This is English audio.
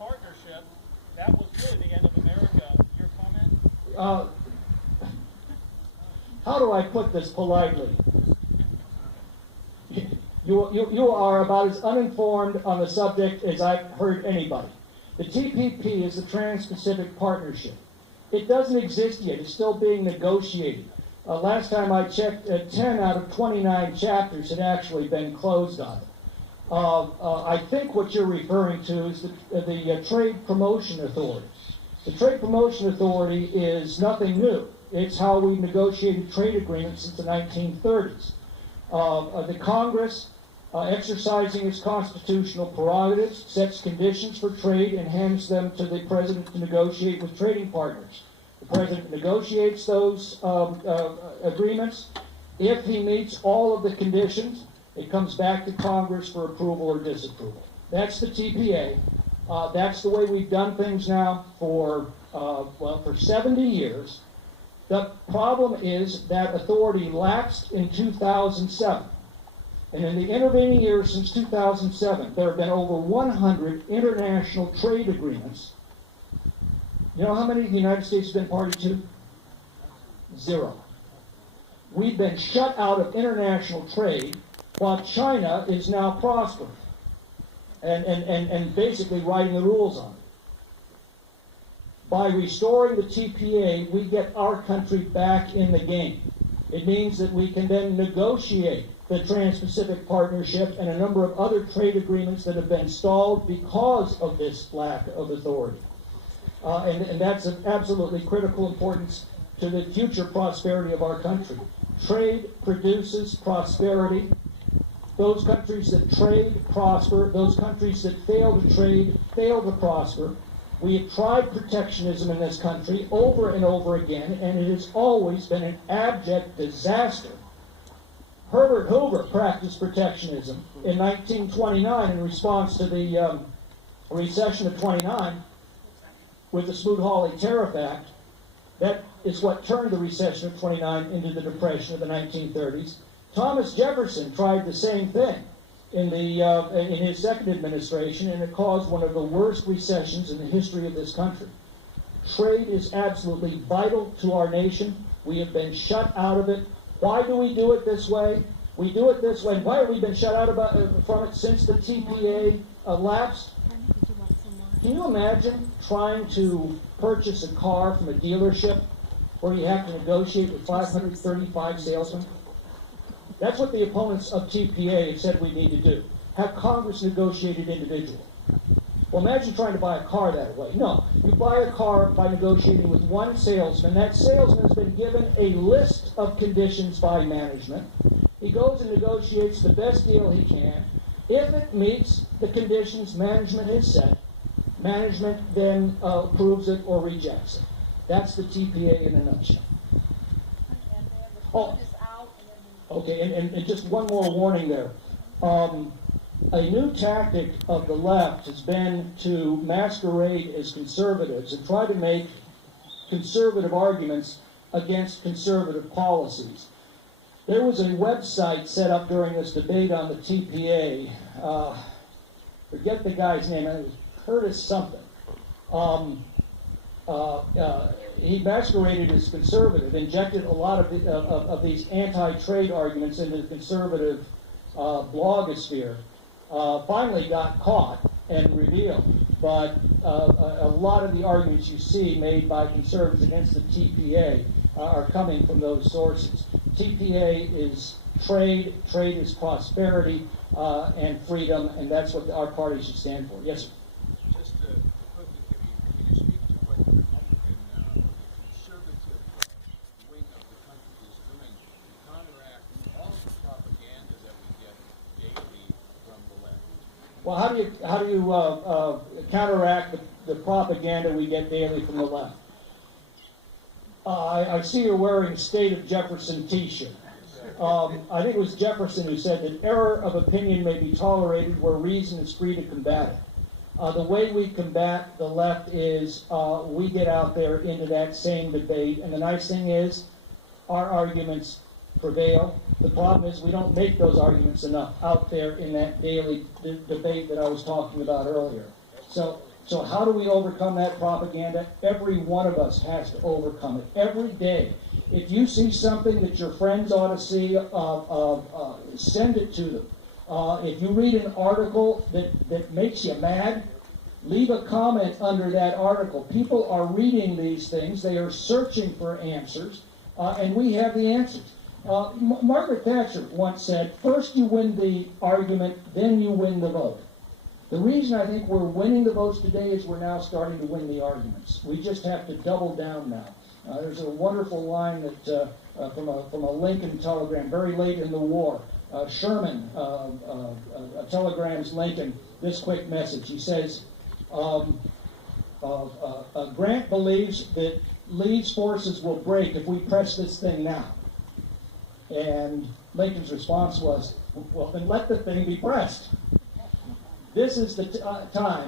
partnership, that was really the end of America. Your comment? How do I put this politely? You are about as uninformed on the subject as I've heard anybody. The TPP is the Trans-Pacific Partnership. It doesn't exist yet. It's still being negotiated. Last time I checked, 10 out of 29 chapters had actually been closed on it. I think what you're referring to is the Trade Promotion Authority. The Trade Promotion Authority is nothing new. It's how we've negotiated trade agreements since the 1930s. The Congress, exercising its constitutional prerogatives, sets conditions for trade and hands them to the President to negotiate with trading partners. The President negotiates those agreements. If he meets all of the conditions, it comes back to Congress for approval or disapproval. That's the TPA. That's the way we've done things now for 70 years. The problem is that authority lapsed in 2007. And in the intervening years since 2007, there have been over 100 international trade agreements. You know how many the United States has been party to? 0. We've been shut out of international trade while China is now prospering and basically writing the rules on it. By restoring the TPA, we get our country back in the game. It means that we can then negotiate the Trans-Pacific Partnership and a number of other trade agreements that have been stalled because of this lack of authority. And that's of absolutely critical importance to the future prosperity of our country. Trade produces prosperity. Those countries that trade prosper. Those countries that fail to trade fail to prosper. We have tried protectionism in this country over and over again, and it has always been an abject disaster. Herbert Hoover practiced protectionism in 1929 in response to the recession of 29 with the Smoot-Hawley Tariff Act. That is what turned the recession of 29 into the Depression of the 1930s. Thomas Jefferson tried the same thing in his second administration, and it caused one of the worst recessions in the history of this country. Trade is absolutely vital to our nation. We have been shut out of it. Why do we do it this way? We do it this way. Why have we been shut out from it since the TPA lapsed? Can you imagine trying to purchase a car from a dealership where you have to negotiate with 535 salesmen? That's what the opponents of TPA have said we need to do. Have Congress negotiate it individually. Well, imagine trying to buy a car that way. No, you buy a car by negotiating with one salesman. That salesman has been given a list of conditions by management. He goes and negotiates the best deal he can. If it meets the conditions management has set, management then approves it or rejects it. That's the TPA in a nutshell. Oh. Okay, and just one more warning there. A new tactic of the left has been to masquerade as conservatives and try to make conservative arguments against conservative policies. There was a website set up during this debate on the TPA. Forget the guy's name. It was Curtis something. He masqueraded as conservative, injected a lot of these anti-trade arguments into the conservative blogosphere. Finally got caught and revealed. But a lot of the arguments you see made by conservatives against the TPA are coming from those sources. TPA is trade, trade is prosperity and freedom, and that's what our party should stand for. Yes, sir. Just quickly, can you speak to what the Republican conservative wing of the country is doing to counteract all of the propaganda that we get daily from the left? Well, how do you counteract the propaganda we get daily from the left? I see you're wearing State of Jefferson T-shirt. I think it was Jefferson who said that error of opinion may be tolerated where reason is free to combat it. The way we combat the left is we get out there into that same debate, and the nice thing is our arguments prevail. The problem is we don't make those arguments enough out there in that daily debate that I was talking about earlier. So So how do we overcome that propaganda? Every one of us has to overcome it every day. If you see something that your friends ought to see, send it to them. If you read an article that makes you mad, leave a comment under that article. People are reading these things. They are searching for answers, and we have the answers. Margaret Thatcher once said, first you win the argument, then you win the vote. The reason I think we're winning the votes today is we're now starting to win the arguments. We just have to double down now. There's a wonderful line that from a Lincoln telegram very late in the war. Sherman telegrams Lincoln this quick message. He says, Grant believes that Lee's forces will break if we press this thing now. And Lincoln's response was, well, then let the thing be pressed. This is the time